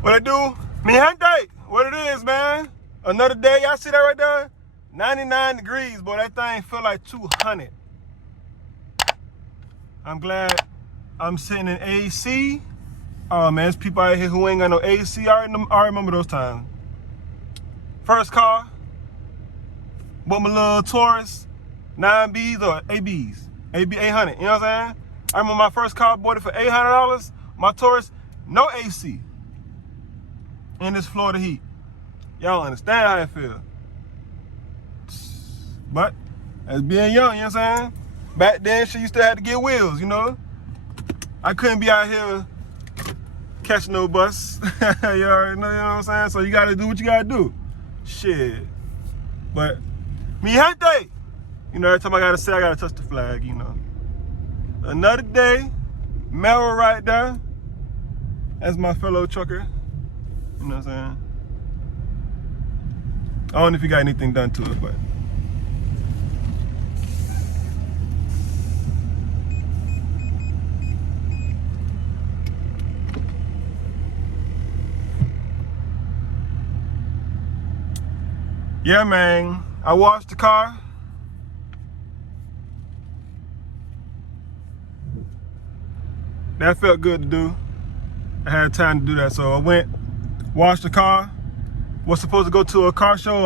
What I do? Mi gente, what it is, man? Another day, y'all see that right there? 99 degrees, boy, that thing feel like 200. I'm glad I'm sitting in AC. Oh man, there's people out here who ain't got no AC. I remember those times. First car, bought my little Taurus, 9Bs or ABs, AB 800, you know what I'm saying? I remember my first car, bought it for $800. My Taurus, no AC. In this Florida heat. Y'all don't understand how it feel. But, as being young, you know what I'm saying? Back then, shit, you still had to get wheels, you know? I couldn't be out here catching no bus. You already know, you know what I'm saying? So you gotta do what you gotta do. Shit. But, mi gente, you know, every time I gotta say, I gotta touch the flag, you know. Another day, Camaro right there. That's my fellow trucker. You know what I'm saying? I don't know if you got anything done to it, but. Yeah, man, I washed the car. That felt good to do. I had time to do that, so I went, washed the car. Was supposed to go to a car show,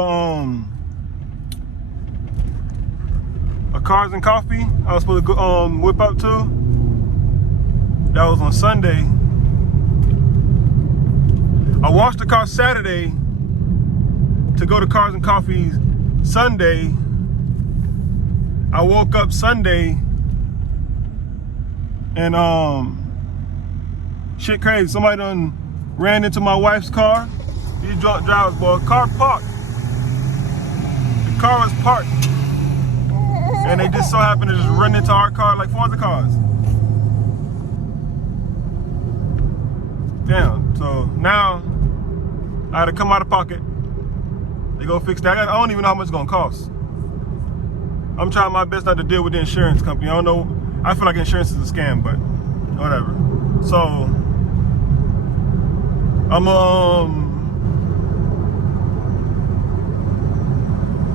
a Cars and Coffee. I was supposed to go whip up to. That was on Sunday. I washed the car Saturday to go to Cars and Coffee Sunday. I woke up Sunday and shit crazy. Somebody done ran into my wife's car. These drunk drivers, boy. Car parked. The car was parked. And they just so happened to just run into our car like 4 other cars. Damn. So now I had to come out of pocket. They go fix that. I don't even know how much it's gonna cost. I'm trying my best not to deal with the insurance company. I don't know. I feel like insurance is a scam, but whatever. So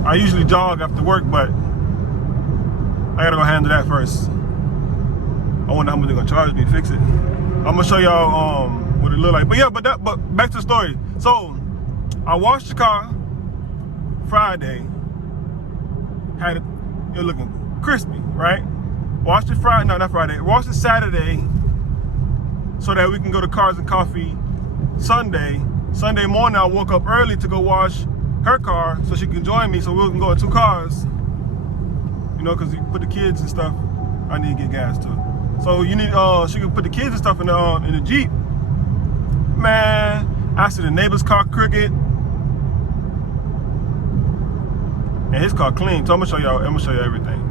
I usually jog after work, but I gotta go handle that first. I wonder how much they're gonna charge me to fix it. I'm gonna show y'all what it look like. But yeah, but back to the story. So I washed the car Friday. Had it looking crispy, right? Washed it Friday, no, not Friday. Washed it Saturday so that we can go to Cars and Coffee Sunday. Sunday morning, I woke up early to go wash her car so she can join me, so we can go in 2 cars. You know, because you put the kids and stuff. I need to get gas too. So you need, she can put the kids and stuff in the Jeep. Man, I see the neighbor's car crooked. And his car clean, so I'm gonna show y'all everything.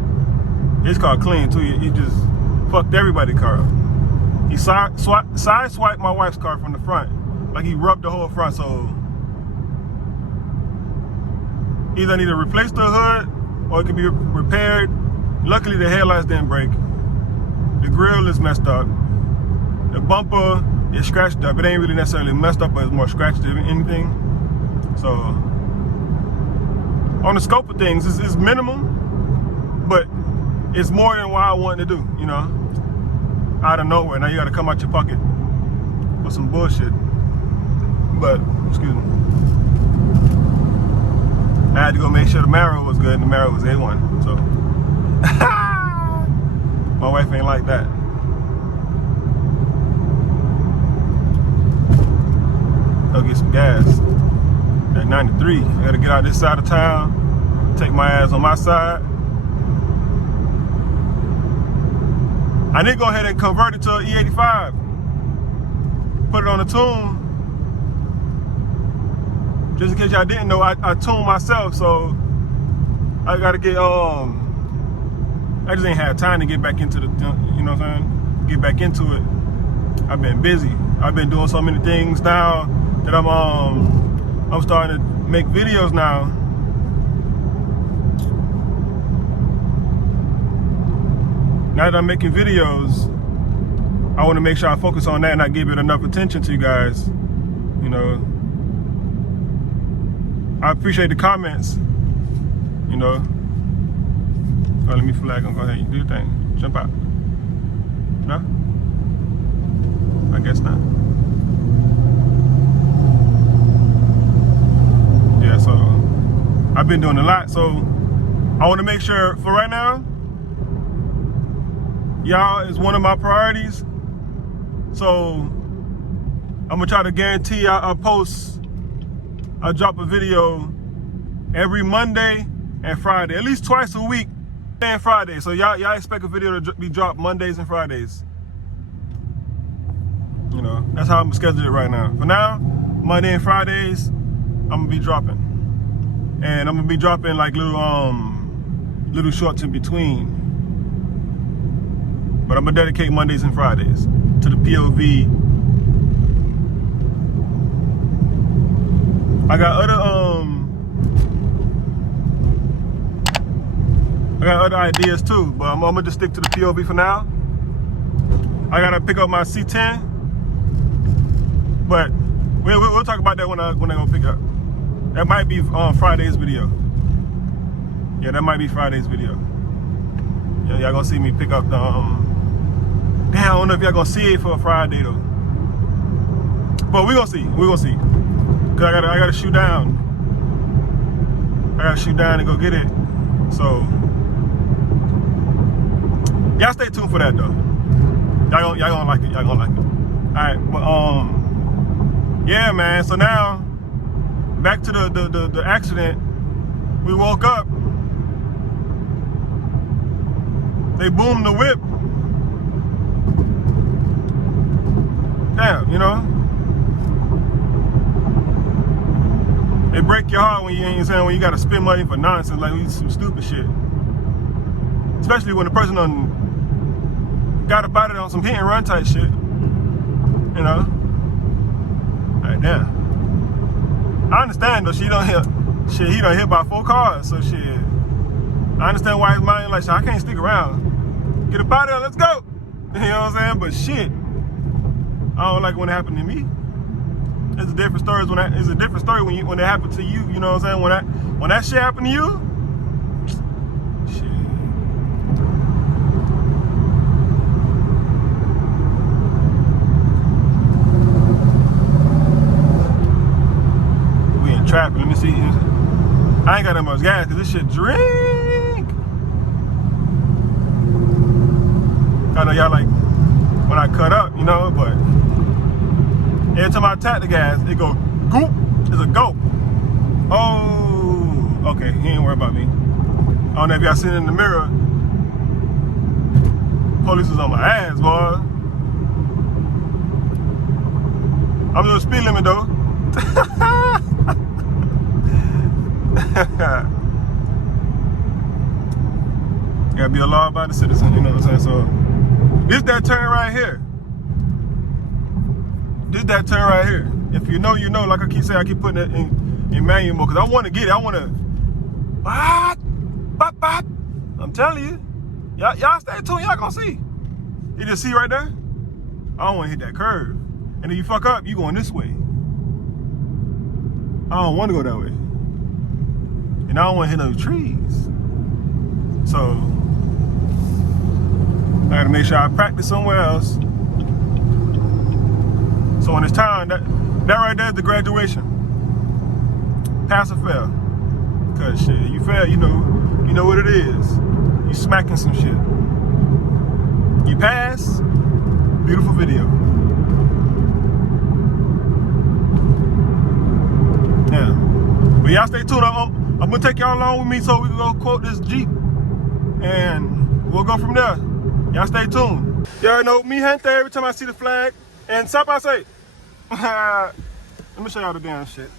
His car clean too, he just fucked everybody's car up. He side-swiped my wife's car from the front. Like he rubbed the whole front, so either I need to replace the hood or it can be repaired. Luckily the headlights didn't break. The grill is messed up. The bumper is scratched up. It ain't really necessarily messed up, but it's more scratched than anything. So on the scope of things, it's minimum, but it's more than what I wanted to do, you know? Out of nowhere, now you gotta come out your pocket for some bullshit. But, excuse me. I had to go make sure the Camaro was good, and the Camaro was A1, so. My wife ain't like that. Go get some gas. At 93, I gotta get out this side of town, take my ass on my side. I need to go ahead and convert it to an E85. Put it on the tune. Just in case y'all didn't know, I tune myself, so I gotta get, I just ain't had time to get back into the, you know what I'm saying? Get back into it. I've been busy. I've been doing so many things now that I'm starting to make videos now. Now that I'm making videos, I want to make sure I focus on that and I give it enough attention to you guys. You You know, I appreciate the comments. You know, oh, let me flag them. Go ahead, you do your thing. Jump out. No? I guess not. Yeah, so I've been doing a lot. So I want to make sure for right now, y'all is one of my priorities. So I'm gonna try to guarantee I'll drop a video every Monday and Friday, at least twice a week, and Friday. So y'all expect a video to be dropped Mondays and Fridays. You know, that's how I'm scheduling it right now. For now, Monday and Fridays, I'm gonna be dropping, and I'm gonna be dropping like little shorts in between. But I'm gonna dedicate Mondays and Fridays to the POV. I got other ideas too, but I'm gonna just stick to the POV for now. I gotta pick up my C10, but we'll talk about that when I go pick up. That might be Friday's video. Yeah, that might be Friday's video. Yeah, y'all gonna see me pick up the damn, I don't know if y'all gonna see it for a Friday though. But we gonna see. Cause I gotta shoot down. I gotta shoot down and go get it. So y'all stay tuned for that though. Y'all gonna like it. Y'all gonna like it. Alright, but yeah, man. So now back to the accident. We woke up. They boomed the whip. Damn, you know. They break your heart when you ain't saying when you gotta spend money for nonsense, like some stupid shit. Especially when the person got about it on some hit and run type shit. You know? Like damn. I understand though, he done hit by 4 cars, so shit. I understand why his mind like shit, I can't stick around. Get up out of there, let's go. You know what I'm saying? But shit, I don't like when it happened to me. It's a different story when it happened to you. You know what I'm saying? When that shit happened to you, shit. We in traffic. Let me see. I ain't got that much gas because this shit drink. I know y'all like when I cut up, you know, but every time I tap the gas, it go goop. It's a go. Oh, okay. He ain't worried about me. I don't know if y'all seen it in the mirror. Police is on my ass, boy. I'm doing speed limit though. Gotta be a law-abiding citizen, you know what I'm saying? So this that turn right here. This that turn right here. If you know, you know. Like I keep saying, I keep putting it in manual mode because I want to get it. I want to. I'm telling you, y'all stay tuned. Y'all gonna see. You just see right there. I don't want to hit that curve. And if you fuck up, you going this way. I don't want to go that way. And I don't want to hit no trees. So I gotta make sure I practice somewhere else. So when it's time, that right there is the graduation. Pass or fail. Cause shit, you fail, you know what it is. You smacking some shit. You pass, beautiful video. Yeah. But y'all stay tuned. I'm gonna take y'all along with me so we can go quote this Jeep. And we'll go from there. Y'all stay tuned. Y'all know me, gente, every time I see the flag. And stop, I say. Let me show y'all the damn shit.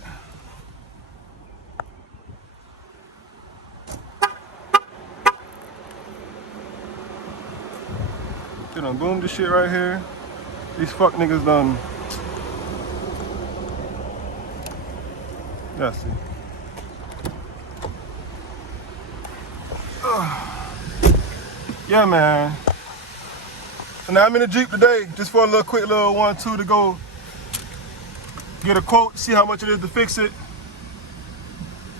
They done boomed this shit right here. These fuck niggas done. Let's see. Yeah, man. So now I'm in the Jeep today, just for a little quick little 1-2 to go get a quote, see how much it is to fix it.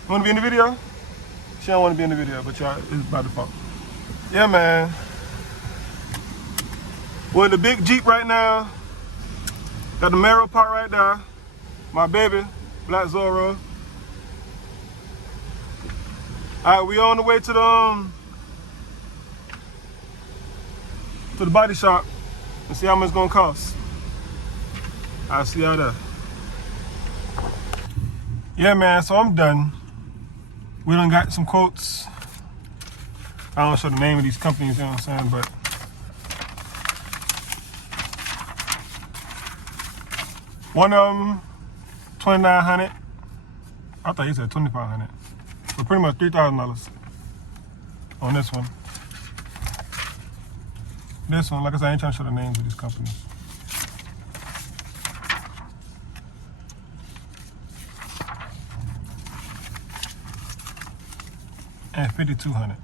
Want to be in the video? She don't want to be in the video, but y'all, it's by default. Yeah, man. We're in the big Jeep right now. Got the Camaro part right there. My baby, Black Zorro. All right, we on the way to the body shop and see how much it's gonna cost. I'll see y'all there. Yeah, man, so I'm done. We done got some quotes. I don't show the name of these companies, you know what I'm saying, but one of them, $2,900. I thought you said $2,500. So pretty much $3,000 on this one. This one, like I said, I ain't trying to show the names of these companies. And $5,200.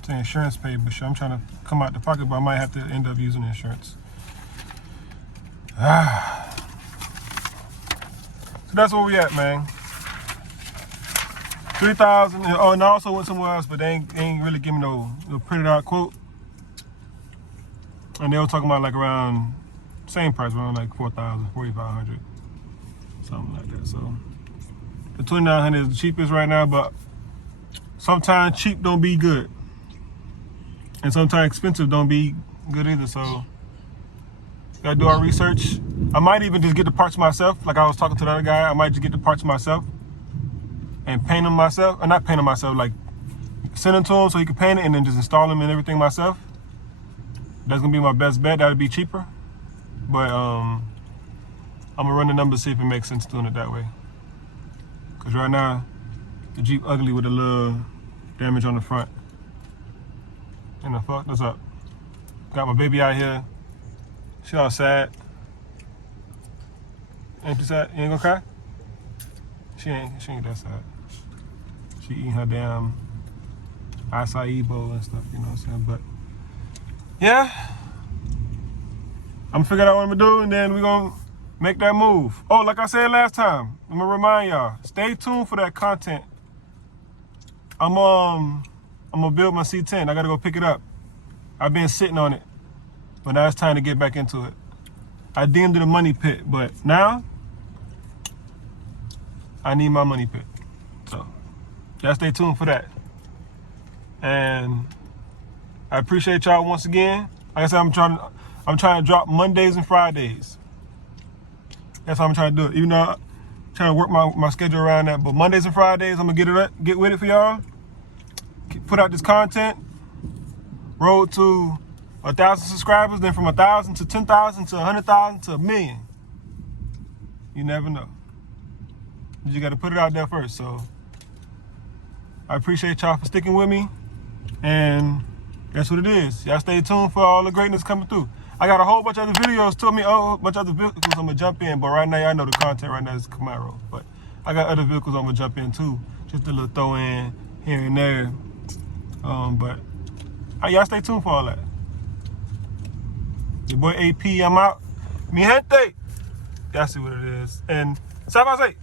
It's insurance paid, but I'm trying to come out the pocket, but I might have to end up using insurance. So that's where we at, man. 3,000. Oh, and I also went somewhere else, but they ain't really give me no printed out quote. And they were talking about like around same price, around like 4,000, 4,500. Something like that. So the 2,900 is the cheapest right now, but sometimes cheap don't be good, and sometimes expensive don't be good either. So gotta do our research. I might even just get the parts myself. Like I was talking to the other guy, I might just get the parts myself and paint them myself, or not paint them myself, like send them to him so he can paint it and then just install them and everything myself. That's gonna be my best bet. That'd be cheaper, but I'm gonna run the numbers, see if it makes sense doing it that way. Cause right now, the Jeep ugly with a little damage on the front. And the fuck, what's up? Got my baby out here. She all sad. Ain't you sad? You ain't gonna cry? She ain't that sad. She eating her damn acai bowl and stuff, you know what I'm saying? But yeah, I'm gonna figure out what I'm gonna do, and then we're gonna make that move. Oh, like I said last time, I'm gonna remind y'all, stay tuned for that content. I'm gonna build my C10. I gotta go pick it up. I've been sitting on it, but now it's time to get back into it. I deemed it a money pit, but now I need my money pit. So y'all stay tuned for that. And I appreciate y'all once again. Like I said, I'm trying to drop Mondays and Fridays. That's how I'm trying to do it. Even though I'm trying to work my schedule around that. But Mondays and Fridays, I'm gonna get with it for y'all. Put out this content. Road to 1,000 subscribers. Then from 1,000 to 10,000 to 100,000 to 1,000,000. You never know. You gotta put it out there first. So I appreciate y'all for sticking with me. And that's what it is. Y'all stay tuned for all the greatness coming through. I got a whole bunch of other videos to me, a whole bunch of other vehicles I'm gonna jump in, but right now y'all know the content right now is Camaro. But I got other vehicles I'm gonna jump in too. Just a little throw in here and there. But y'all stay tuned for all that. Your boy AP, I'm out. Mi gente. Y'all see what it is. And Sabase.